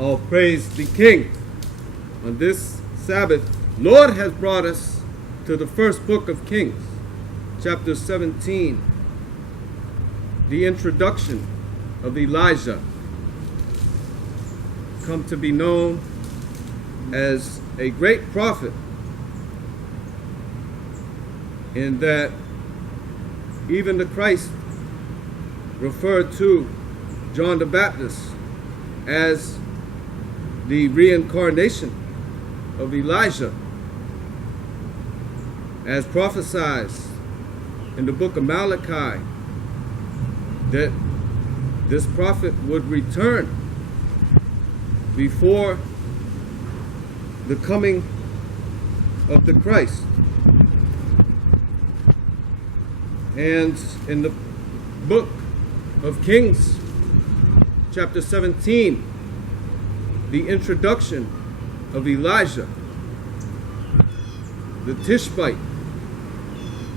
All praise the King. On this Sabbath, Lord has brought us to the first book of Kings, chapter 17, the introduction of Elijah, come to be known as a great prophet, in that even the Christ referred to John the Baptist as the reincarnation of Elijah, as prophesied in the book of Malachi, that this prophet would return before the coming of the Christ. And in the book of Kings, chapter 17, the introduction of Elijah, the Tishbite,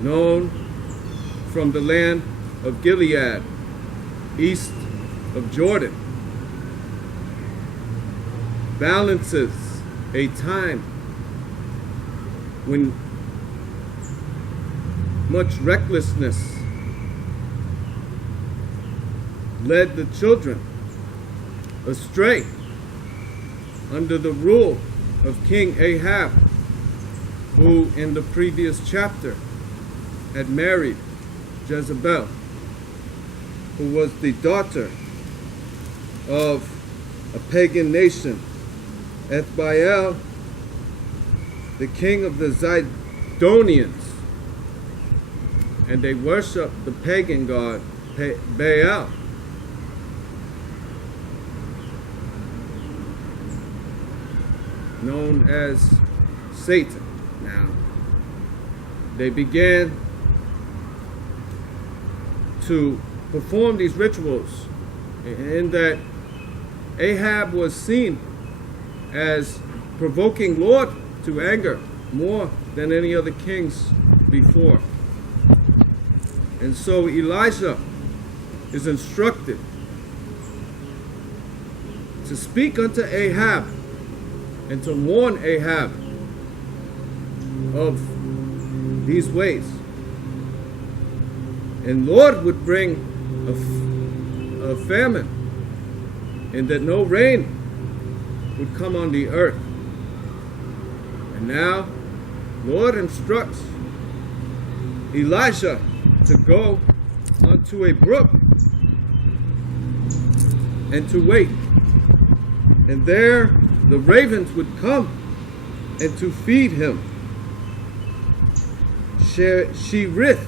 known from the land of Gilead, east of Jordan, balances a time when much recklessness led the children astray under the rule of King Ahab, who in the previous chapter had married Jezebel, who was the daughter of a pagan nation, Ethbaal, the king of the Zidonians, and they worshiped the pagan god Baal. Known as Satan. Now, they began to perform these rituals, in that Ahab was seen as provoking Lord to anger more than any other kings before. And so Elijah is instructed to speak unto Ahab and to warn Ahab of these ways. And Lord would bring a famine, and that no rain would come on the earth. And now Lord instructs Elijah to go unto a brook and to wait. And there the ravens would come and to feed him. Cherith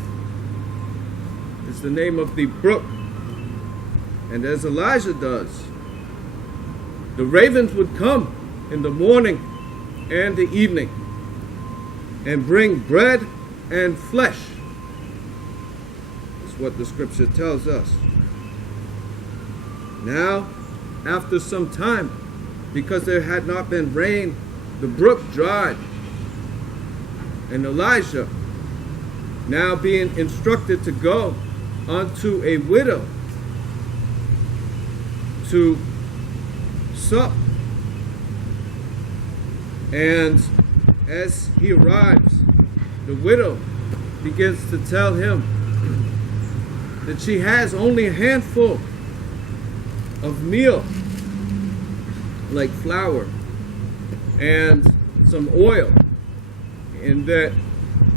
is the name of the brook. And as Elijah does, the ravens would come in the morning and the evening and bring bread and flesh. That's what the scripture tells us. Now, after some time, because there had not been rain, the brook dried. And Elijah, now being instructed to go unto a widow to sup. And as he arrives, the widow begins to tell him that she has only a handful of meal, like flour, and some oil, and that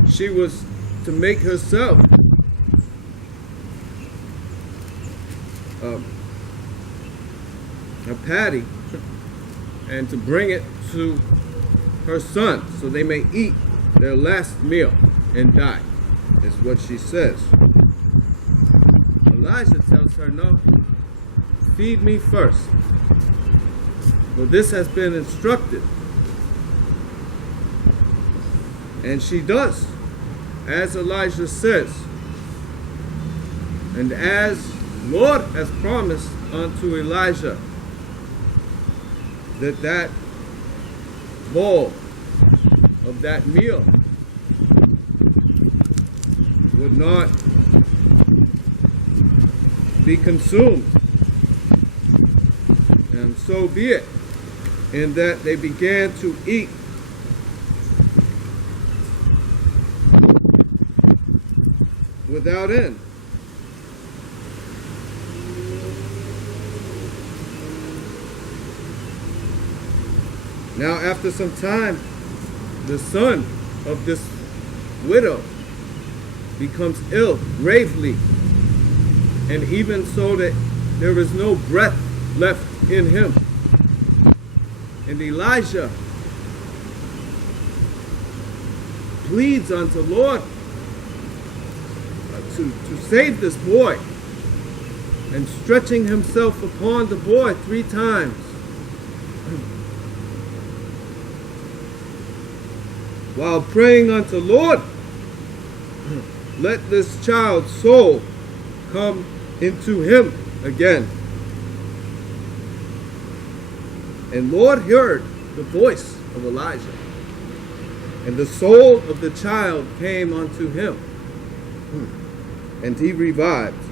she was to make herself a patty and to bring it to her son so they may eat their last meal and die, is what she says. Elijah tells her, no, feed me first. Well, this has been instructed. And she does, as Elijah says. And as Lord has promised unto Elijah, that bowl of that meal would not be consumed. And so be it. in that they began to eat without end. Now after some time, the son of this widow becomes ill gravely, and even so that there is no breath left in him. And Elijah pleads unto the Lord to save this boy, and stretching himself upon the boy 3 times. While praying unto the Lord, let this child's soul come into him again. And Lord heard the voice of Elijah, and the soul of the child came unto him, and he revived.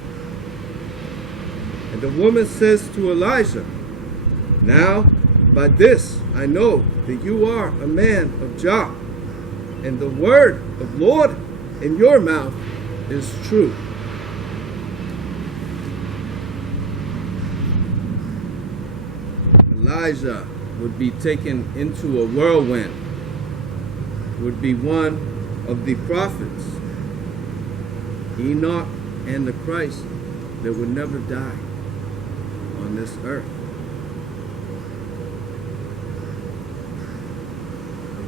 And the woman says to Elijah, now by this I know that you are a man of Jah, and the word of Lord in your mouth is true. Elijah would be taken into a whirlwind, would be one of the prophets, Enoch and the Christ, that would never die on this earth.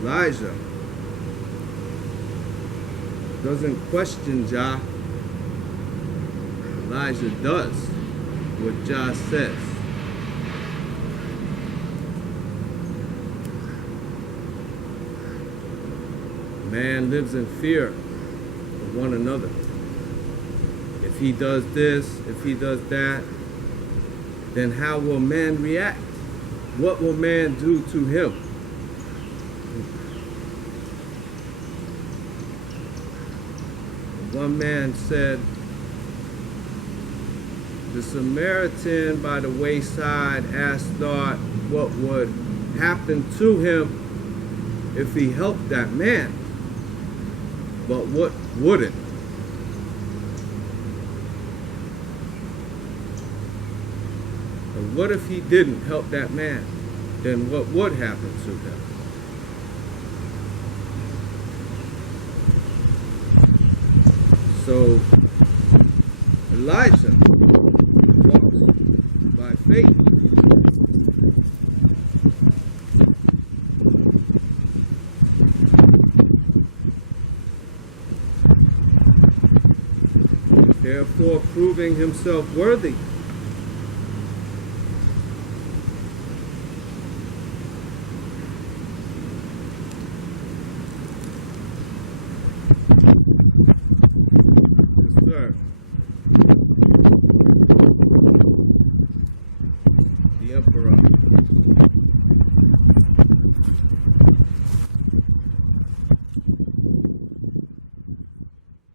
Elijah doesn't question Jah. Elijah does what Jah says. Man lives in fear of one another. If he does this, if he does that, then how will man react? What will man do to him? One man said, the Samaritan by the wayside asked God what would happen to him if he helped that man, but what wouldn't? And what if he didn't help that man? Then what would happen to him? So Elijah walks by faith. Therefore proving himself worthy to serve the emperor.